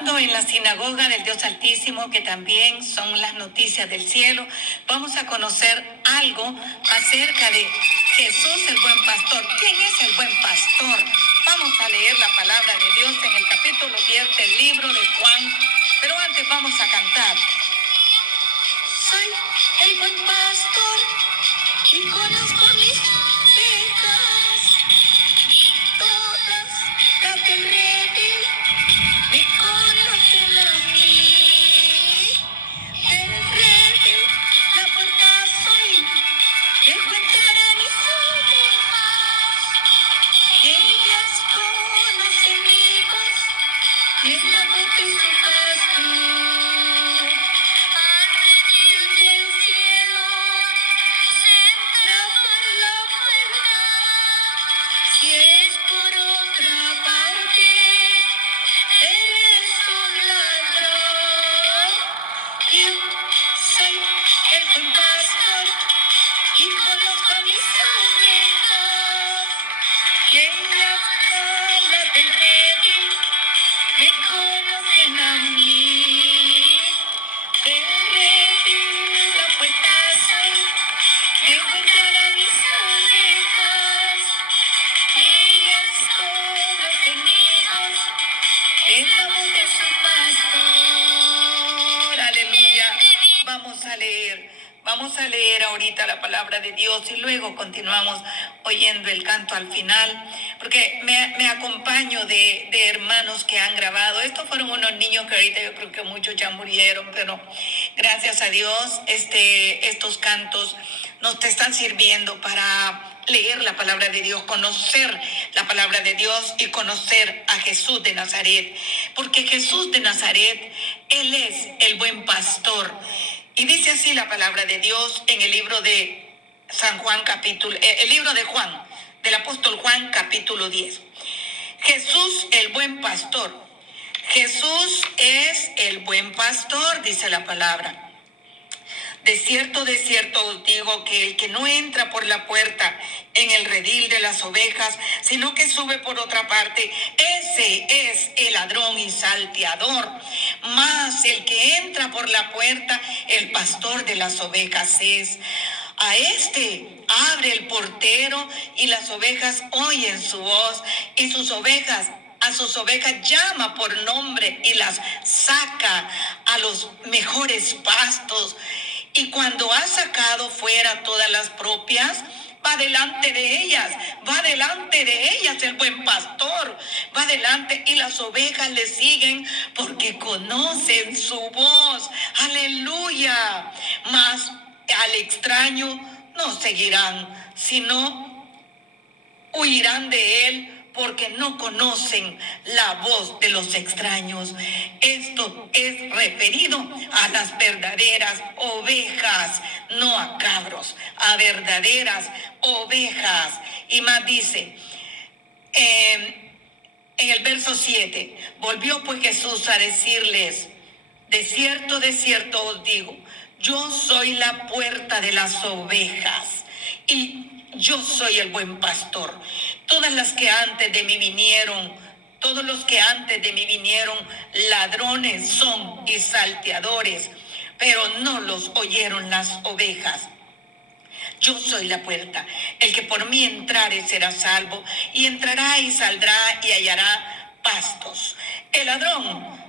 En la sinagoga del Dios Altísimo, que también son las noticias del cielo, vamos a conocer algo acerca de Jesús el buen pastor. ¿Quién es el buen pastor? Vamos a leer la palabra de Dios en el capítulo 10 del libro de Juan, pero antes vamos a cantar. Soy el buen pastor y conozco mis ovejas, todas las del redil me conocen a mí. Del redil la puerta soy, dejo entrar a mis ovejas, y ellas conocen mi voz, y es la voz de su pastor. Al venir del cielo, entra por la puerta, si es por otra parte, eres un ladrón. Yo soy el buen pastor y conozco a mis ovejas, y ellas las del redil me conocen a mí. Del redil la puerta soy, dejo entrar a mis ovejas, y ellas conocen mi voz, es la voz de su pastor. Aleluya. Vamos a leer ahorita la palabra de Dios y luego continuamos oyendo el canto al final, porque me acompaño de hermanos que han grabado. Estos fueron unos niños que ahorita yo creo que muchos ya murieron, pero gracias a Dios estos cantos nos te están sirviendo para leer la palabra de Dios, conocer la palabra de Dios y conocer a Jesús de Nazaret, porque Jesús de Nazaret, Él es el buen pastor. Y dice así la palabra de Dios en el libro de San Juan el libro de Juan, del apóstol Juan capítulo 10. Jesús el buen pastor. Jesús es el buen pastor, dice la palabra. De cierto os digo que el que no entra por la puerta en el redil de las ovejas, sino que sube por otra parte, ese es el ladrón y salteador. Mas el que entra por la puerta, el pastor de las ovejas es. A este abre el portero y las ovejas oyen su voz, y a sus ovejas llama por nombre y las saca a los mejores pastos. Y cuando ha sacado fuera todas las propias, va delante de ellas el buen pastor, va delante, y las ovejas le siguen porque conocen su voz. Aleluya. Mas al extraño no seguirán, sino huirán de él, porque no conocen la voz de los extraños. Esto es referido a las verdaderas ovejas, no a cabros, a verdaderas ovejas. Y más dice, en el verso 7, volvió pues Jesús a decirles, de cierto os digo, yo soy la puerta de las ovejas, y yo soy el buen pastor. Todos los que antes de mí vinieron, ladrones son y salteadores, pero no los oyeron las ovejas. Yo soy la puerta. El que por mí entrare será salvo, y entrará y saldrá y hallará pastos. El ladrón,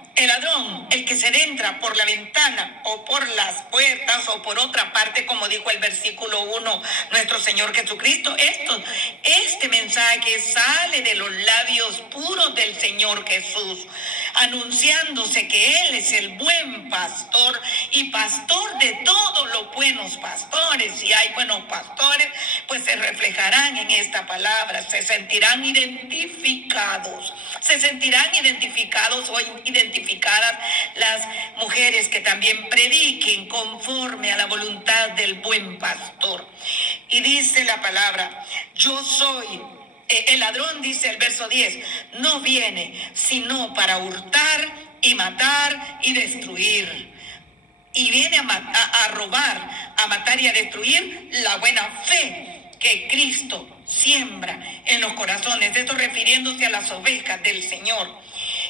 el que se entra por la ventana o por las puertas o por otra parte, como dijo el versículo 1, nuestro Señor Jesucristo. Este mensaje sale de los labios puros del Señor Jesús, anunciándose que Él es el buen pastor y pastor de todos los buenos pastores. Si hay buenos pastores, pues se reflejarán en esta palabra, se sentirán identificados o identificadas las mujeres que también prediquen conforme a la voluntad del buen pastor. Y dice la palabra, yo soy. El ladrón, dice el verso 10, no viene sino para hurtar y matar y destruir. Y viene a robar, a matar y a destruir la buena fe que Cristo siembra en los corazones. Esto refiriéndose a las ovejas del Señor.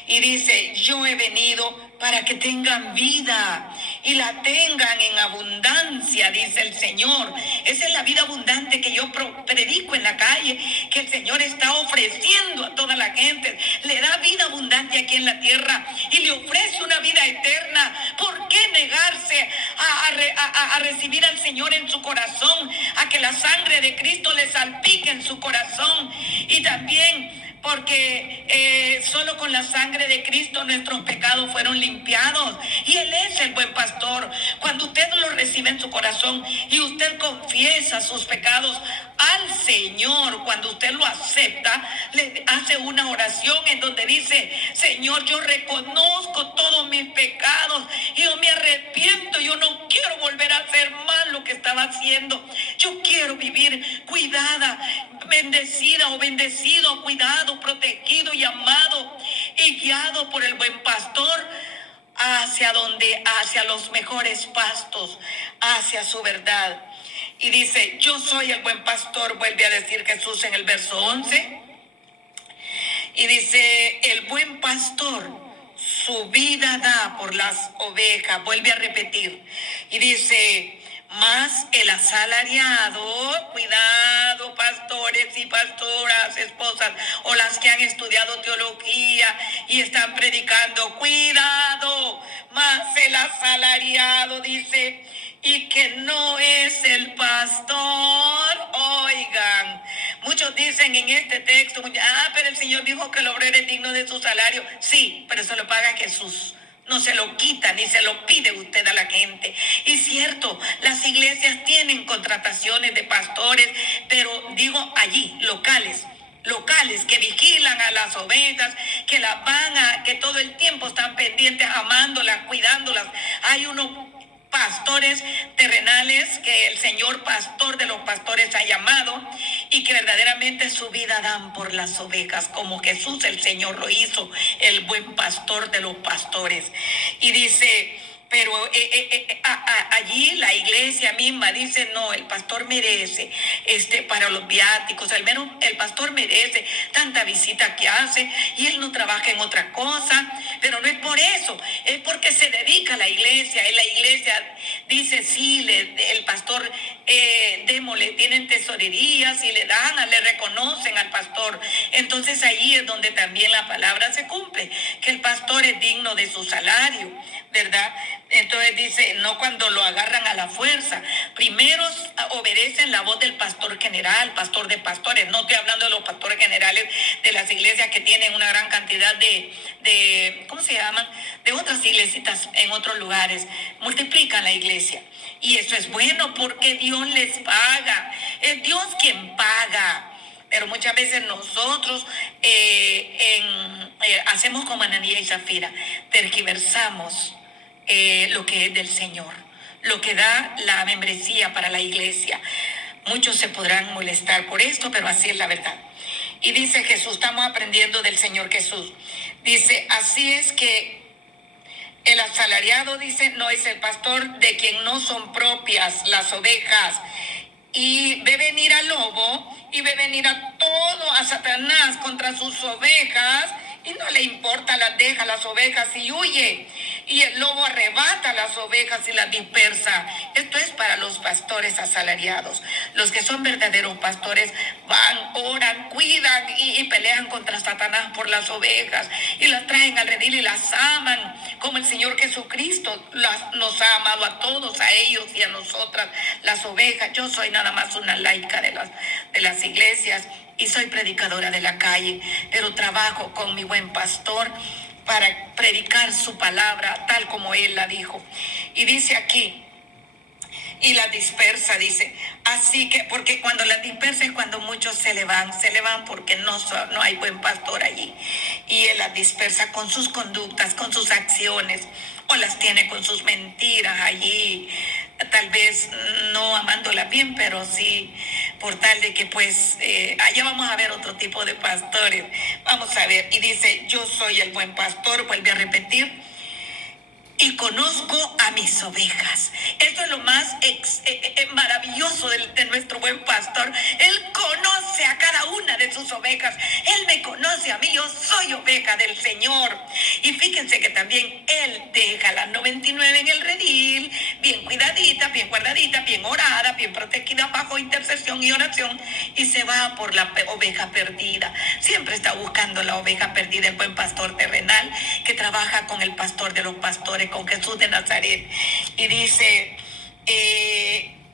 Y dice, yo he venido para que tengan vida y la tengan en abundancia, dice el Señor. Esa es la vida abundante que yo predico en la calle, que el Señor está ofreciendo a toda la gente. Le da vida abundante aquí en la tierra y le ofrece una vida eterna. ¿Por qué negarse a recibir al Señor en su corazón? A que la sangre de Cristo le salpique en su corazón. Y también porque solo con la sangre de Cristo nuestros pecados fueron limpiados. Y Él es el buen pastor. Cuando usted lo recibe en su corazón y usted confiesa sus pecados al Señor, cuando usted lo acepta, le hace una oración en donde dice, Señor, yo reconozco todos mis pecados y yo me arrepiento. Yo no quiero volver a hacer mal lo que estaba haciendo. Yo quiero vivir cuidada, bendecida o bendecido, cuidado, protegido y amado y guiado por el buen pastor hacia los mejores pastos, hacia su verdad. Y dice, yo soy el buen pastor, vuelve a decir Jesús en el verso 11. Y dice, el buen pastor su vida da por las ovejas, vuelve a repetir. Y dice, más el asalariado, cuidado pastores y pastoras, esposas, o las que han estudiado teología y están predicando, cuidado, más el asalariado, dice, y que no es el pastor. Oigan, muchos dicen en este texto, pero el Señor dijo que el obrero es digno de su salario. Sí, pero se lo paga Jesús. No se lo quita ni se lo pide usted a la gente. Y cierto, las iglesias tienen contrataciones de pastores, pero digo allí, locales que vigilan a las ovejas, que las que todo el tiempo están pendientes, amándolas, cuidándolas. Hay unos pastores terrenales que el Señor pastor de los pastores ha llamado y que verdaderamente su vida dan por las ovejas, como Jesús el Señor lo hizo, el buen pastor de los pastores. Y dice, pero allí la iglesia misma dice, no, el pastor merece para los viáticos, al menos el pastor merece tanta visita que hace y él no trabaja en otra cosa, pero no es por eso, es porque se dedica a la iglesia. Y la iglesia dice, sí, el pastor démosle, tienen tesorerías y le reconocen al pastor. Entonces ahí es donde también la palabra se cumple, que el pastor es digno de su salario, ¿verdad? Entonces dice, no cuando lo agarran a la fuerza. Primero obedecen la voz del pastor general, pastor de pastores. No estoy hablando de los pastores generales de las iglesias que tienen una gran cantidad de ¿cómo se llaman? De otras iglesitas en otros lugares. Multiplican la iglesia. Y eso es bueno porque Dios les paga. Es Dios quien paga. Pero muchas veces nosotros hacemos como Ananías y Zafira, tergiversamos lo que es del Señor, lo que da la membresía para la iglesia. Muchos se podrán molestar por esto, pero así es la verdad. Y dice Jesús, estamos aprendiendo del Señor Jesús. Dice, así es que el asalariado, dice, no es el pastor, de quien no son propias las ovejas. Y ve venir al lobo y ve venir a Satanás contra sus ovejas, y no le importa, las deja las ovejas y huye. Y el lobo arrebata las ovejas y las dispersa. Esto es para los pastores asalariados. Los que son verdaderos pastores van, oran, cuidan y pelean contra Satanás por las ovejas. Y las traen al redil y las aman, como el Señor Jesucristo nos ha amado a todos, a ellos y a nosotras, las ovejas. Yo soy nada más una laica de las iglesias y soy predicadora de la calle, pero trabajo con mi buen pastor para predicar su palabra tal como él la dijo. Y dice aquí, y la dispersa, dice, así que, porque cuando la dispersa es cuando muchos se le van porque no hay buen pastor allí, y él las dispersa con sus conductas, con sus acciones, o las tiene con sus mentiras allí, tal vez no amándola bien, pero sí por tal de que pues allá vamos a ver otro tipo de pastores. Vamos a ver, y dice, yo soy el buen pastor, vuelve a repetir, y conozco a mis ovejas. Esto es lo más maravilloso de nuestro buen pastor. Él conoce a cada una de sus ovejas. Él me conoce a mí. Yo soy oveja del Señor. Y fíjense que también él deja las 99 en el redil, bien cuidaditas, bien guardaditas, bien oradas, bien protegidas bajo intercesión y oración, y se va por la oveja perdida. Siempre está buscando la oveja perdida, el buen pastor terrenal que trabaja con el pastor de los pastores, con Jesús de Nazaret. Y dice,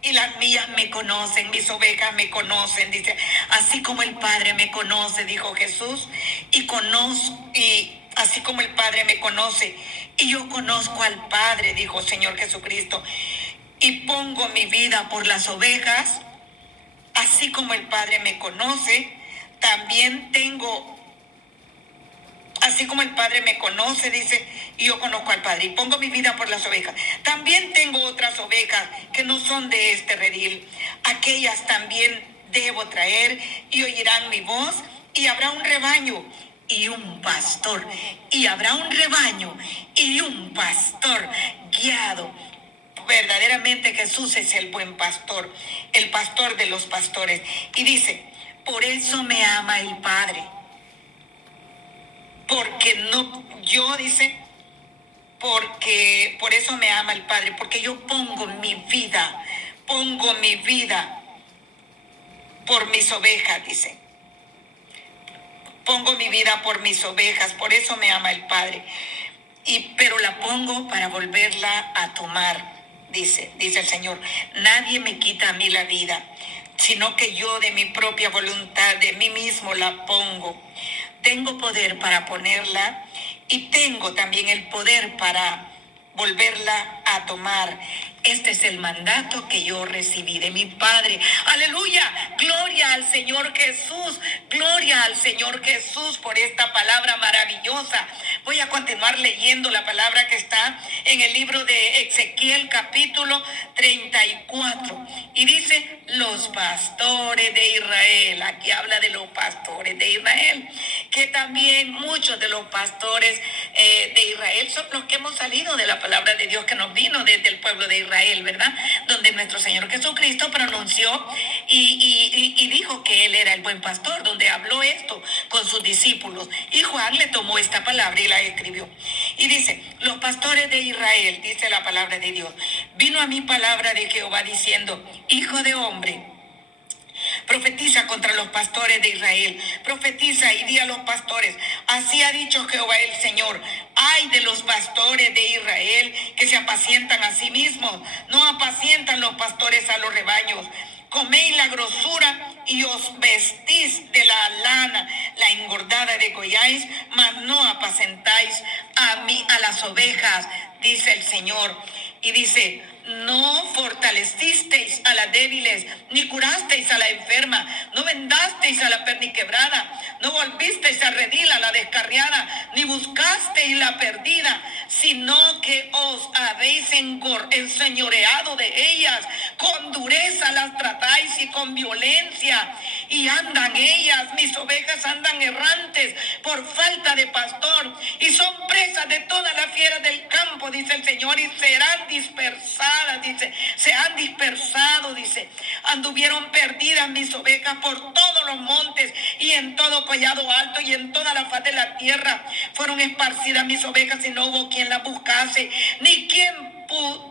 y las mías me conocen, mis ovejas me conocen, dice, así como el Padre me conoce, dijo Jesús, y así como el Padre me conoce, y yo conozco al Padre, dijo Señor Jesucristo, y pongo mi vida por las ovejas, así como el Padre me conoce, también tengo, así como el Padre me conoce, dice, y yo conozco al Padre, y pongo mi vida por las ovejas. También tengo otras ovejas que no son de este redil. Aquellas también debo traer, y oirán mi voz, y habrá un rebaño y un pastor. Y habrá un rebaño y un pastor guiado. Verdaderamente Jesús es el buen pastor, el pastor de los pastores. Y dice, por eso me ama el Padre. Porque no, yo dice, porque por eso me ama el Padre, porque yo pongo mi vida por mis ovejas, dice. Pongo mi vida por mis ovejas, por eso me ama el Padre. Pero la pongo para volverla a tomar, dice el Señor. Nadie me quita a mí la vida, sino que yo de mi propia voluntad, de mí mismo la pongo. Tengo poder para ponerla y tengo también el poder para volverla a tomar. Este es el mandato que yo recibí de mi Padre. Aleluya, gloria al Señor Jesús, gloria al Señor Jesús por esta palabra maravillosa. Voy a continuar leyendo la palabra que está en el libro de Ezequiel capítulo 34 y dice, los pastores de Israel. Aquí habla de los pastores de Israel, que también muchos de los pastores de Israel son los que hemos salido de la palabra de Dios que nos vino desde el pueblo de Israel, ¿verdad? Donde nuestro Señor Jesucristo pronunció y dijo que Él era el buen pastor, donde habló esto con sus discípulos. Y Juan le tomó esta palabra y la escribió. Y dice, los pastores de Israel, dice la palabra de Dios, vino a mí palabra de Jehová diciendo, hijo de hombre, profetiza contra los pastores de Israel. Profetiza y di a los pastores, así ha dicho Jehová el Señor, ay de los pastores de Israel que se apacientan a sí mismos, no apacientan los pastores a los rebaños. Coméis la grosura y os vestís de la lana, la engordada degolláis, mas no apacentáis a las ovejas, dice el Señor. Y dice, no fortalecisteis a las débiles, ni curasteis a la enferma, no vendasteis a la perniquebrada, no volvisteis a redil a la descarriada, ni buscasteis la perdida, sino que os habéis enseñoreado de ellas, con dureza las tratáis y con violencia, y andan ellas, mis ovejas andan errantes por falta de pastor, y son presas de todas las fieras del campo, dice el Señor, y serán dispersadas, dice, se han dispersado, dice, anduvieron perdidas mis ovejas por todos los montes y en todo collado alto y en toda la faz de la tierra, fueron esparcidas mis ovejas y no hubo quien las buscase, ni quien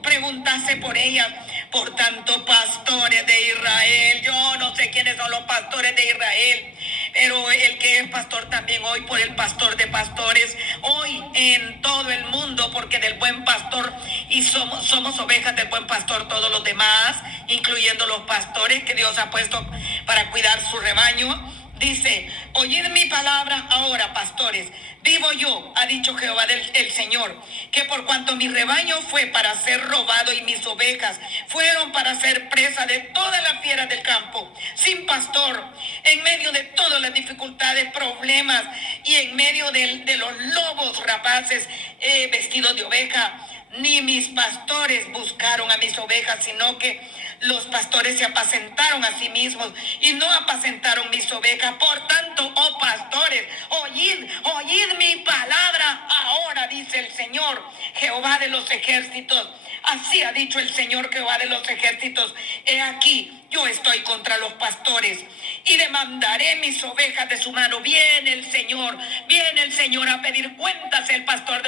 preguntase por ellas. Por tanto, pastores de Israel, yo no sé quiénes son los pastores de Israel, pero el que es pastor también hoy por el pastor de pastores, hoy en todo el mundo, porque del buen pastor, y somos ovejas del buen pastor todos los demás, incluyendo los pastores que Dios ha puesto para cuidar su rebaño. Dice, oíd mi palabra ahora, pastores. Vivo yo, ha dicho Jehová el Señor, que por cuanto mi rebaño fue para ser robado y mis ovejas fueron para ser presa de todas las fieras del campo, sin pastor, en medio de todas las dificultades, problemas y en medio de los lobos rapaces vestidos de oveja, ni mis pastores buscaron a mis ovejas, sino que los pastores se apacentaron a sí mismos y no apacentaron mis ovejas. Por tanto, oh pastores, oíd mi palabra ahora, dice el Señor, Jehová de los ejércitos. Así ha dicho el Señor Jehová de los ejércitos. He aquí, yo estoy contra los pastores y demandaré mis ovejas de su mano. Viene el Señor a pedir cuentas el pastor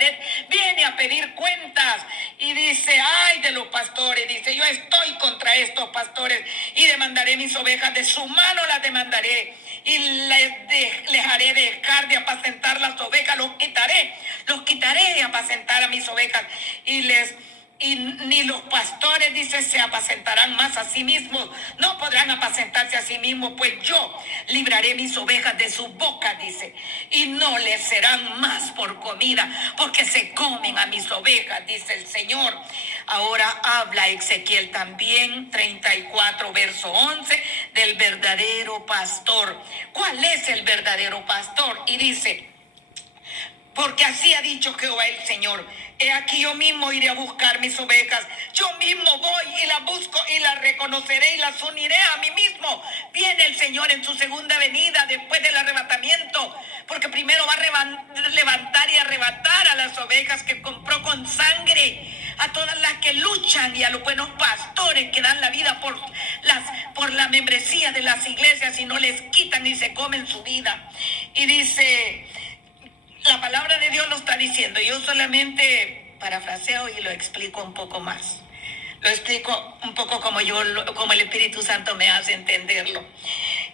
Nazaret viene a pedir cuentas y dice, ay de los pastores, dice, yo estoy contra estos pastores y demandaré mis ovejas, de su mano las demandaré y les haré dejar de apacentar las ovejas, los quitaré de apacentar a mis ovejas y ni los pastores, dice, se apacentarán más a sí mismos, no podrán apacentarse a sí mismos, pues yo libraré mis ovejas de su boca, dice, y no les serán más por comida, porque se comen a mis ovejas, dice el Señor. Ahora habla Ezequiel también, 34, verso 11, del verdadero pastor. ¿Cuál es el verdadero pastor? Y dice, porque así ha dicho Jehová el Señor, he aquí yo mismo iré a buscar mis ovejas, yo mismo voy y las busco y las reconoceré y las uniré a mí mismo. Viene el Señor en su segunda venida después del arrebatamiento, porque primero va a levantar y arrebatar a las ovejas que compró con sangre, a todas las que luchan y a los buenos pastores que dan la vida por la membresía de las iglesias y no les quitan ni se comen su vida. Y dice, la palabra de Dios lo está diciendo. Yo solamente parafraseo y lo explico un poco más. Lo explico un poco como el Espíritu Santo me hace entenderlo.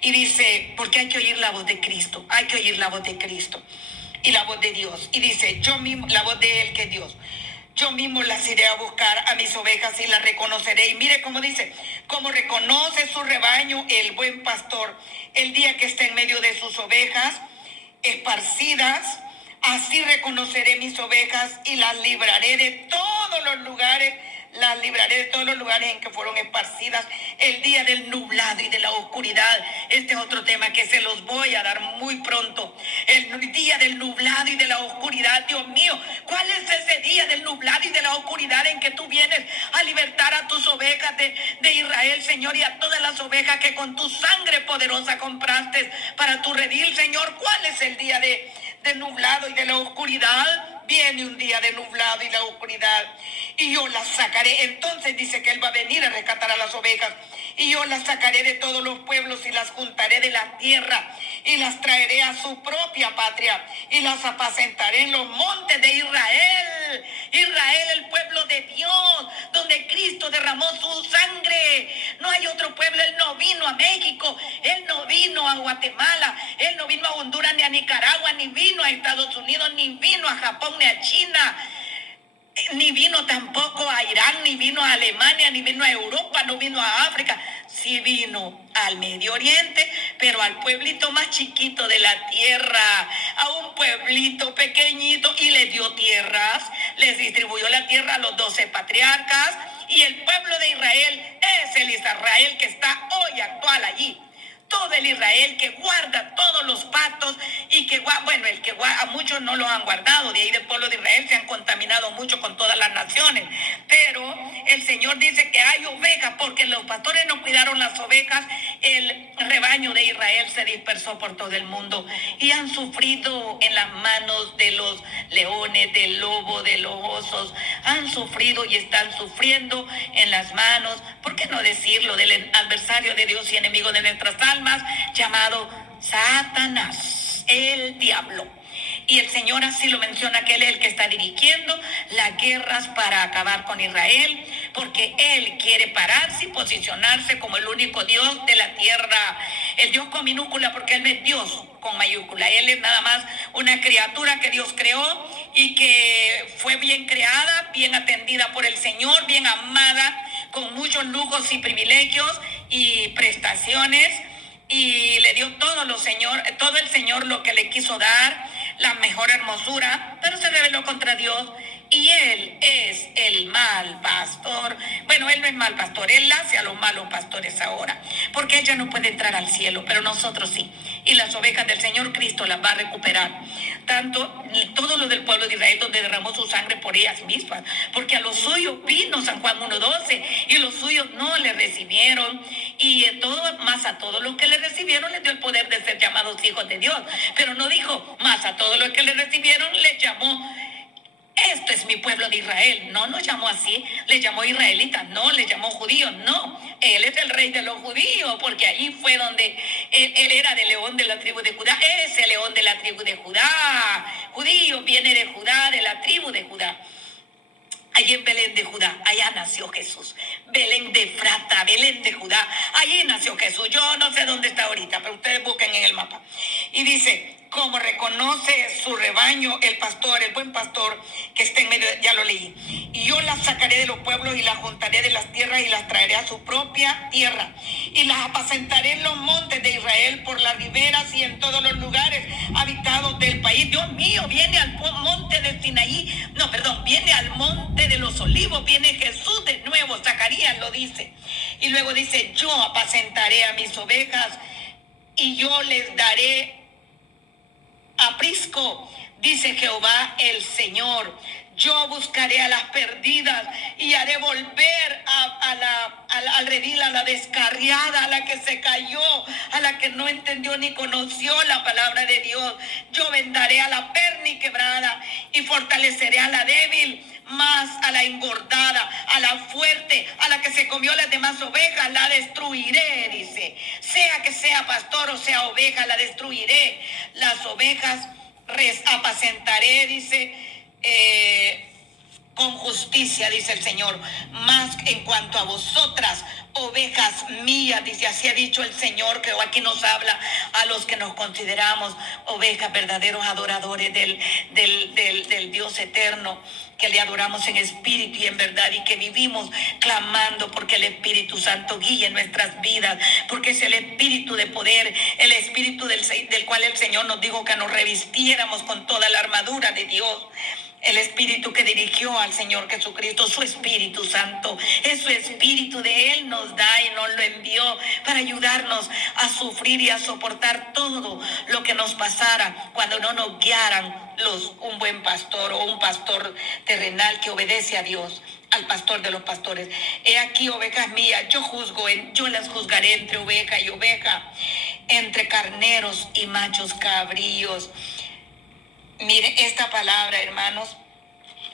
Y dice, porque hay que oír la voz de Cristo. Hay que oír la voz de Cristo y la voz de Dios. Y dice, yo mismo, la voz de Él que es Dios. Yo mismo las iré a buscar a mis ovejas y las reconoceré. Y mire cómo dice, como reconoce su rebaño el buen pastor el día que está en medio de sus ovejas esparcidas, así reconoceré mis ovejas y las libraré de todos los lugares en que fueron esparcidas el día del nublado y de la oscuridad. Este es otro tema que se los voy a dar muy pronto. El día del nublado y de la oscuridad, Dios mío, ¿cuál es ese día del nublado y de la oscuridad en que tú vienes a libertar a tus ovejas de Israel, Señor, y a todas las ovejas que con tu sangre poderosa compraste para tu redil, Señor? ¿Cuál es el día de nublado y de la oscuridad? Viene un día de nublado y la oscuridad y yo las sacaré. Entonces dice que Él va a venir a rescatar a las ovejas y yo las sacaré de todos los pueblos y las juntaré de la tierra y las traeré a su propia patria y las apacentaré en los montes de Israel. Israel, el pueblo de Dios, donde Cristo derramó su sangre. No hay otro pueblo. Él no vino a México, Él no vino a Guatemala, Él no vino a Honduras ni a Nicaragua, ni vino a Estados Unidos, ni vino a Japón ni a China, ni vino tampoco a Irán, ni vino a Alemania, ni vino a Europa, no vino a África. Sí vino al Medio Oriente, pero al pueblito más chiquito de la tierra, a un pueblito pequeñito, y les dio tierras, les distribuyó la tierra a los 12 patriarcas, y el pueblo de Israel es el Israel que está hoy actual allí. Todo el Israel que guarda todos los pactos y que, bueno, a muchos no los han guardado, de ahí del pueblo de Israel se han contaminado mucho con todas las naciones, pero el Señor dice que hay ovejas, porque los pastores no cuidaron las ovejas, el rebaño de Israel se dispersó por todo el mundo y han sufrido en las manos de los leones, del lobo, de los osos, han sufrido y están sufriendo en las manos, ¿por qué no decirlo?, del adversario de Dios y enemigo de nuestras almas, llamado Satanás, el diablo. Y el Señor así lo menciona, que Él es el que está dirigiendo las guerras para acabar con Israel, porque Él quiere pararse y posicionarse como el único Dios de la tierra. El Dios con minúscula, porque Él es Dios con mayúscula. Él es nada más una criatura que Dios creó y que fue bien creada, bien atendida por el Señor, bien amada, con muchos lujos y privilegios y prestaciones. Y le dio todo el Señor lo que le quiso dar, la mejor hermosura, pero se rebeló contra Dios y Él es el mal pastor. Bueno, Él no es mal pastor, Él hace a los malos pastores ahora, porque ella no puede entrar al cielo, pero nosotros sí. Y las ovejas del Señor Cristo las va a recuperar, tanto todo lo del pueblo de Israel, donde derramó su sangre por ellas mismas, porque a los suyos vino, San Juan 1:12, y los suyos no le recibieron, y más a todos los que le recibieron les dio el poder de ser llamados hijos de Dios. Pero no dijo, más a todos los que le recibieron les llamó, esto es mi pueblo de Israel. No nos llamó así, le llamó israelitas, no, le llamó judíos, no. Él es el rey de los judíos, porque allí fue donde él era de león de la tribu de Judá, es el león de la tribu de Judá. Judío viene de Judá, de la tribu Allí en Belén de Judá, allá nació Jesús. Belén de Efrata, Belén de Judá, allí nació Jesús. Yo no sé dónde está ahorita, pero ustedes busquen en el mapa. Y dice, como reconoce su rebaño el pastor, el buen pastor que está en medio, ya lo leí. Y yo las sacaré de los pueblos y las juntaré de las tierras y las traeré a su propia tierra. Y las apacentaré en los montes de Israel, por las riberas y en todos los lugares habitados del país. Dios mío, viene al monte de Sinaí, no, perdón, viene al monte de los olivos, viene Jesús de nuevo, Zacarías lo dice. Y luego dice, yo apacentaré a mis ovejas y yo les daré aprisco, dice Jehová el Señor. Yo buscaré a las perdidas y haré volver al redil, a la descarriada, a la que se cayó, a la que no entendió ni conoció la palabra de Dios. Yo vendaré a la perni quebrada y fortaleceré a la débil, más a la engordada, a la fuerte, a la que se comió las demás ovejas, la destruiré, dice. Sea que sea pastor o sea oveja, la destruiré. Las ovejas apacentaré, dice, con justicia, dice el Señor. Más en cuanto a vosotras, ovejas mías, dice, así ha dicho el Señor, que aquí nos habla a los que nos consideramos ovejas, verdaderos adoradores del Dios eterno, que le adoramos en espíritu y en verdad, y que vivimos clamando porque el Espíritu Santo guíe nuestras vidas, porque es el espíritu de poder, el espíritu del cual el Señor nos dijo que nos revistiéramos con toda la armadura de Dios. El espíritu que dirigió al Señor Jesucristo, su Espíritu Santo, es su espíritu, de Él nos da y nos lo envió para ayudarnos a sufrir y a soportar todo lo que nos pasara cuando no nos guiaran un buen pastor o un pastor terrenal que obedece a Dios, al pastor de los pastores. He aquí, ovejas mías, yo las juzgaré entre oveja y oveja, entre carneros y machos cabríos. Mire esta palabra, hermanos,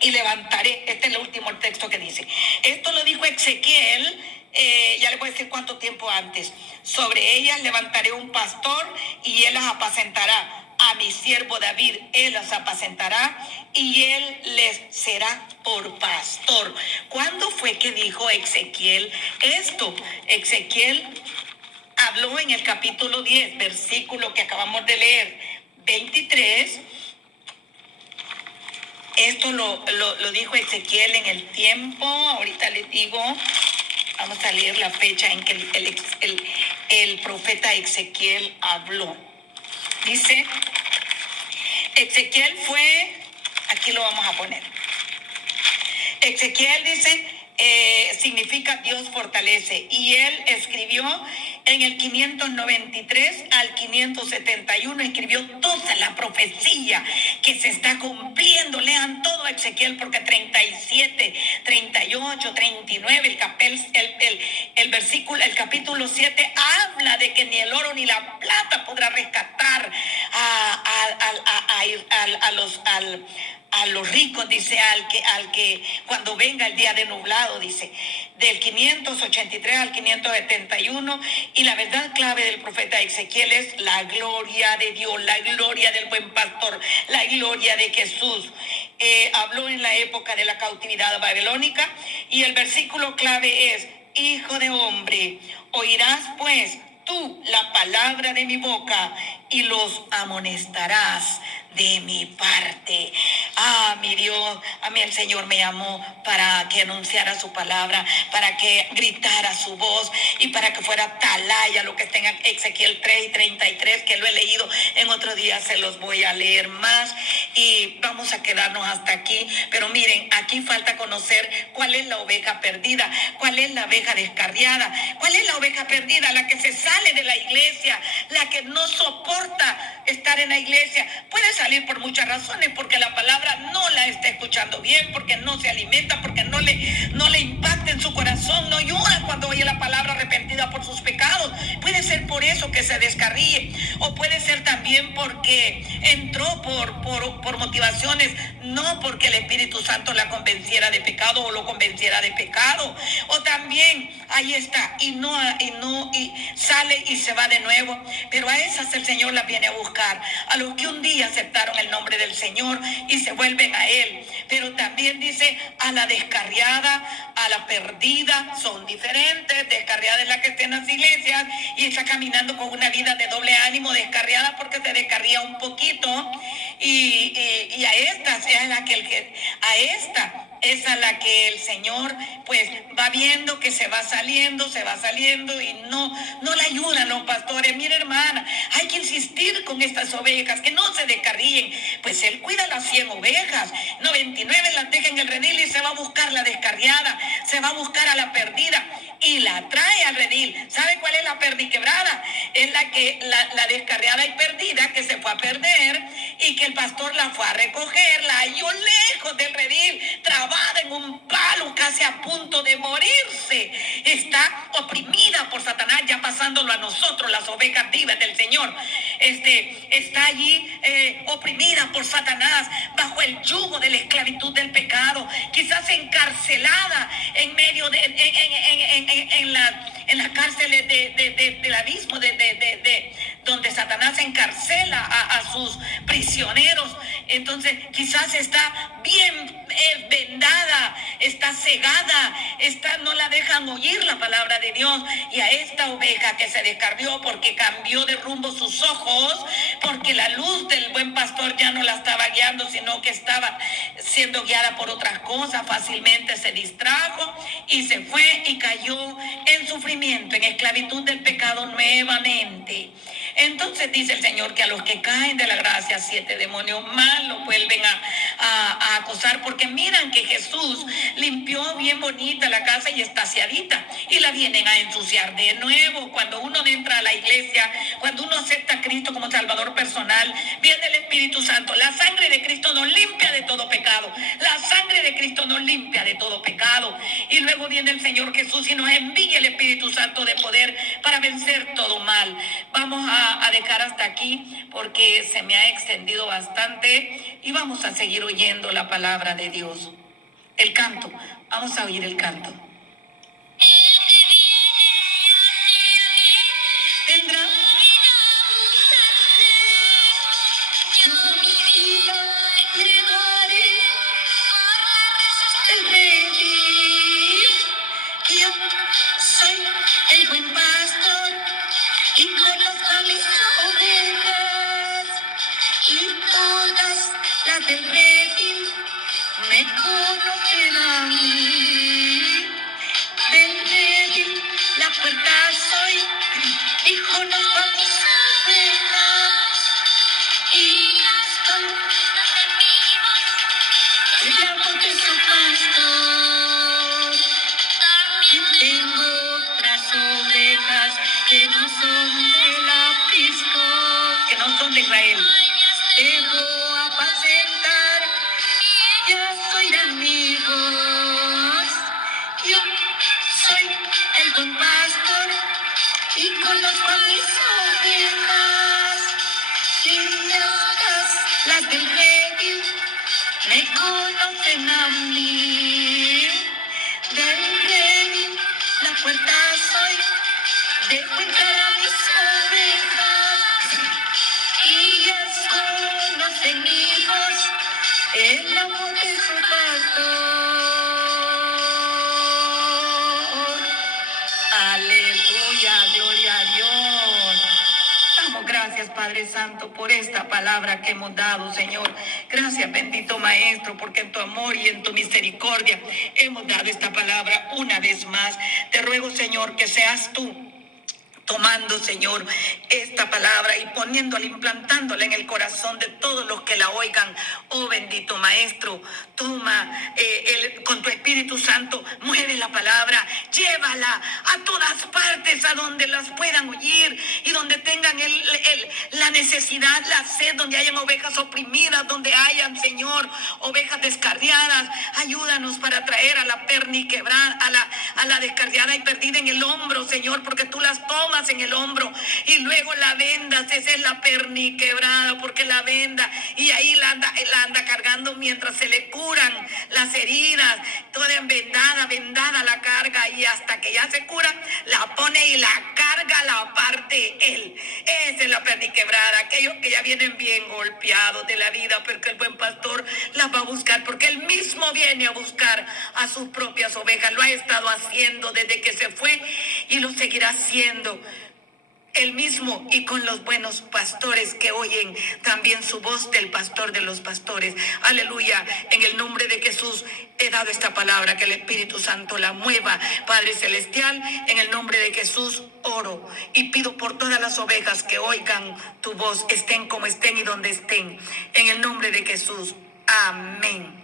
y levantaré, este es el último texto que dice, esto lo dijo Ezequiel, ya les voy a decir cuánto tiempo antes. Sobre ellas levantaré un pastor y él las apacentará. A mi siervo David, él las apacentará y él les será por pastor. ¿Cuándo fue que dijo Ezequiel esto? Ezequiel habló en el capítulo 10, versículo que acabamos de leer, 23. Esto lo dijo Ezequiel en el tiempo, ahorita les digo, vamos a leer la fecha en que el profeta Ezequiel habló. Dice, Ezequiel fue, aquí lo vamos a poner. Ezequiel dice, significa Dios fortalece, y él escribió en el 593 al 571, escribió toda la profecía que se está cumpliendo. Lean todo Ezequiel, porque 37, 38, 39, el versículo, el capítulo 7 habla de que ni el oro ni la plata podrá rescatar a los ricos, dice, al que cuando venga el día de nublado, dice, del 583 al 571. Y la verdad clave del profeta Ezequiel es la gloria de Dios, la gloria del buen pastor, la gloria de Jesús. Habló en la época de la cautividad babilónica, y el versículo clave es, hijo de hombre, oirás pues tú la palabra de mi boca y los amonestarás de mi parte. Mi Dios, a mí el Señor me llamó para que anunciara su palabra, para que gritara su voz y para que fuera atalaya, lo que está en Ezequiel 3 y 33, que lo he leído. En otro día se los voy a leer más y vamos a quedarnos hasta aquí. Pero miren, aquí falta conocer cuál es la oveja perdida, cuál es la oveja descarriada, cuál es la oveja perdida, la que se sale de la iglesia, la que no soporta estar en la iglesia. Puede salir por muchas razones, porque la palabra no la está escuchando bien, porque no se alimenta, porque no le impacta en su corazón, no llora cuando oye la palabra arrepentida por sus pecados. Puede ser por eso que se descarríe, o puede ser también porque entró por motivaciones, no porque el Espíritu Santo la convenciera de pecado o lo convenciera de pecado. O también ahí está y sale y se va de nuevo, pero a esas el Señor las viene a buscar. buscar, a los que un día aceptaron el nombre del Señor y se vuelven a Él. Pero también dice a la descarriada, a la perdida, son diferentes. Descarriada es la que está en las iglesias y está caminando con una vida de doble ánimo, descarriada porque se descarría un poquito, y a esta es a la que el Señor pues va viendo que se va saliendo y no la ayudan los pastores. Mira, hermana, hay que insistir con estas ovejas, que no se descarríen. Pues Él cuida las 100 ovejas, 99 las deja en el redil y se va a buscar la descarriada, se va a buscar a la perdida y la trae al redil. ¿Sabe cuál es la perdiquebrada? Es la descarriada y perdida que se fue a perder y que el pastor la fue a recoger, la halló lejos del redil, trabada en un palo, casi a punto de morirse. Está oprimida por Satanás, ya pasándolo a nosotros, las ovejas vivas del Señor. Está allí oprimida por Satanás, bajo el yugo de la esclavitud del pecado, quizás encarcelada en medio de en las cárceles del abismo, donde Satanás encarcela a sus prisioneros. Entonces quizás está bien vendada, está cegada, no la dejan oír la palabra de Dios. Y a esta oveja que se descarrió porque cambió de rumbo sus ojos, porque la luz del buen pastor ya no la estaba guiando, sino que estaba siendo guiada por otras cosas, fácilmente se distrajo y se fue y cayó en sufrimiento, en esclavitud del pecado nuevamente. Entonces dice el Señor que a los que caen de la gracia, 7 demonios más los vuelven a acosar, porque miran que Jesús limpió bien bonita la casa y está aseadita, y la vienen a ensuciar de nuevo. Cuando uno entra a la iglesia, cuando uno acepta a Cristo como Salvador personal, viene el Espíritu Santo. La sangre de Cristo nos limpia de todo pecado. La sangre de Cristo nos limpia de todo pecado. Y luego viene el Señor Jesús y nos envía el Espíritu Santo de poder para vencer todo mal. Vamos a dejar hasta aquí porque se me ha extendido bastante y vamos a seguir oyendo la palabra de Dios. El canto, vamos a oír el canto. Tendrá yo mi vida llevaré el redil. Yo soy el buen pastor y conozco mis ovejas, y todas las del redil me conocen a mí. Del redil la puerta soy y conozco a mis ovejas, y son el voz de su pastor. También tengo otras ovejas que no son del aprisco, que no son de Israel. Debo apacentar, ya soy amigos. Yo soy el buen pastor y conozco a mis ovejas, y las del redil me conocen a mí. Del redil la puerta soy, dejo entrar a mis ovejas, y ellas conocen mi voz, el amor de su pastor. Aleluya, gloria a Dios. Damos gracias, Padre Santo, por esta palabra que hemos dado, Señor. Gracias, bendito Maestro, porque en tu amor y en tu misericordia hemos dado esta palabra una vez más. Te ruego, Señor, que seas tú tomando, Señor, esta palabra y poniéndola, implantándola en el corazón de todos los que la oigan. Oh bendito Maestro, toma con tu Espíritu Santo, mueve la palabra, llévala a todas partes, a donde las puedan oír y donde tengan la necesidad, la sed, donde hayan ovejas oprimidas, donde hayan, Señor, ovejas descarriadas. Ayúdanos para traer a la perniquebrada, a la descarriada y perdida en el hombro, Señor, porque tú las tomas en el hombro y luego la vendas. Esa es la perniquebrada, porque la venda y ahí la anda cargando mientras se le curan las heridas. toda vendada la carga, y hasta que ya se cura, la pone y la carga la parte él. Esa es la perniquebrada, aquellos que ya vienen bien golpeados de la vida, porque el buen pastor las va a buscar, porque él mismo viene a buscar a sus propias ovejas. Lo ha estado haciendo desde que se fue y lo seguirá haciendo él mismo, y con los buenos pastores que oyen también su voz del pastor de los pastores. Aleluya. En el nombre de Jesús he dado esta palabra, que el Espíritu Santo la mueva, Padre Celestial. En el nombre de Jesús oro y pido por todas las ovejas que oigan tu voz, estén como estén y donde estén. En el nombre de Jesús. Amén.